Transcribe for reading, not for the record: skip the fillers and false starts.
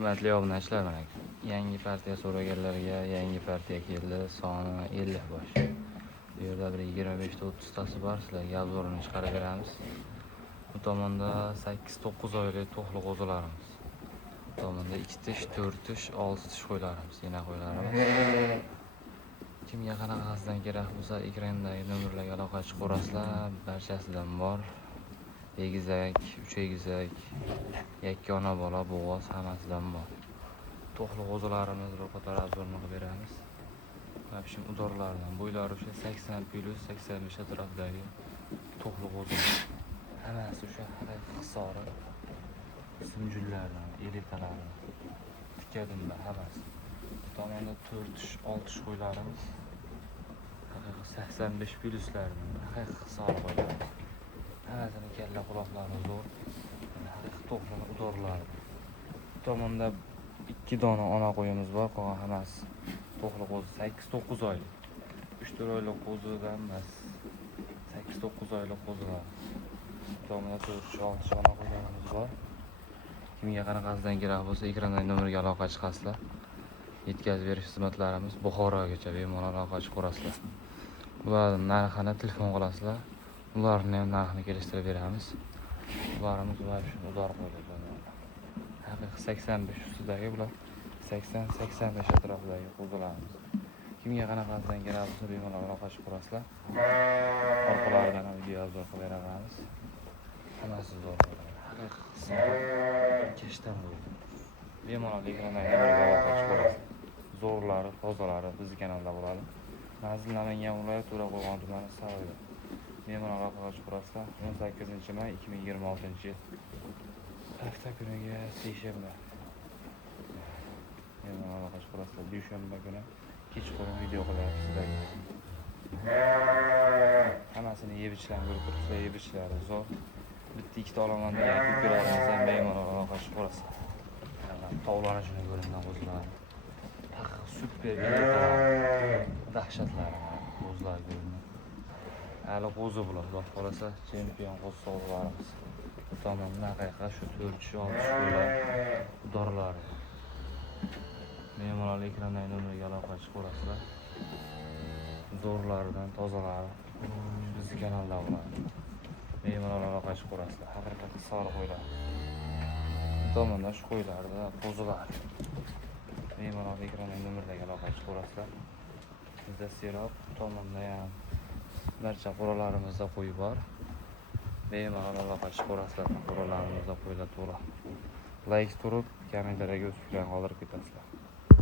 Hurmatli obunachilar, mana yangi partiya so'raganlarga yangi partiya keldi. Soni 50 bosh. Bu yerda bir 25-30 tasi bor. Sizlarga obzorini chiqarib beramiz. Bu tomonda 8-9 oylik to'qli qo'zilarimiz. Bu tomonda 2 tish, 4 tish, 6 tish qo'ylarimiz, yana qo'ylarimiz. Kimga qanaqasidan kerak bo'lsa, ekrandagi nomerlarga aloqa chiqib ko'rasizlar. Barchasidan bor. Egizak, 3 egizak, yakka ona bola, bo'g'oz hammasidan bor. To'qli qo'zilarimiz bir qator obzorini qilib beramiz. Mana shu udorlardan bo'ylari o'sha 80+85 atrofidagi to'qli qo'zilar. Hammasi o'sha hisori, simjullardan, elitalardan, tikadimlar hammasi. Bu tomonda 4 tish, 6 tish qo'ylarimiz. 85+lardan, haqiqiy hisori qo'ylar. Hammasini kalla quloqlari zo'r. Haqiqiy to'qli udorlar. Bu tomonda 2 dona ona qo'yimiz bor, qolgan hammasi to'qli qo'zi, 8-9 oylik. 3-4 oylik qo'zidan emas, 8-9 oylik qo'zilar. Bu tomonda 4-6 ona qo'ylarimiz bor. Kimga qanaqasidan kerak bo'lsa, ekrandagi nomerga aloqa chiqasizlar. Yetkazib berish xizmatlarimiz Buxorogacha bemalol aloqa chiqib ko'rasizlar. Ularning narxini telefon qilasizlar. Ularning ham narxini kelishtirib beramiz. Ularimiz va shu udor qo'yiladi. Haqiqiy 85 ustidagi bular 80-85 atrofidagi qo'zilarimiz. Kimga qanaqasidan kerak bo'lsa, bemalol aloqa chiqib ko'rasizlar. Orqalaridan ham video obzor qilib beramiz. Hammasi zo'r bo'ladi. Haqiqiy keshdan bo'ladi. Bemalol ekrandagi nomerga aloqa chiqib ko'rasizlar. Zo'rlari, tozalari bizning kanalda bo'ladi. Manzil Namangan viloyati To'raqo'rg'on tumani Saroyda. Bemalol aloqa chiqib ko'rasizlar. 18-may 2026-yil. Hafta kuniga seshanba. Bemalol aloqa chiqib ko'rasizlar. Dushanba kuni kechqurun video qilyapmiz sizlarga. Hammasini yeb ichlarni ko'rib turibsizlar, yeb ichlari zo'r. Bitta ikkita olaman degan ko'pklarimiz ham bemalol aloqa chiqib ko'rasizlar. Tovlanishini ko'ringlar qo'zilar. Super dahshatlar qo'zilar ko'ringlar. Hali qo'zi bular, xudo xolasa chempion qo'zi sovg'alarimiz. Bu tomonda haqiqiy shu 4-6 qo'ylar dorlari. Bemalol ekrandagi nomerga aloqa chiqib ko'rasizlar. Zo'rlaridan tozalari bizning kanalda bo'ladi. Bemalol aloqa chiqib ko'rasizlar. Haqiqiy hisor qo'ylar. Bu tomonda shu qo'ylarda qo'zilar. Bemalol ekrandagi nomerdagi aloqa chiqib ko'rasizlar. Bizda serob, tomonda ham barcha qo'ralarimizda qo'y bor. Bemalol aloqa chiqib ko'rasizlar. Qo'ralarimizda qo'ylar to'la. Like turib, kommentariyaga o'z fikrlaringizni qoldirib ketasizlar.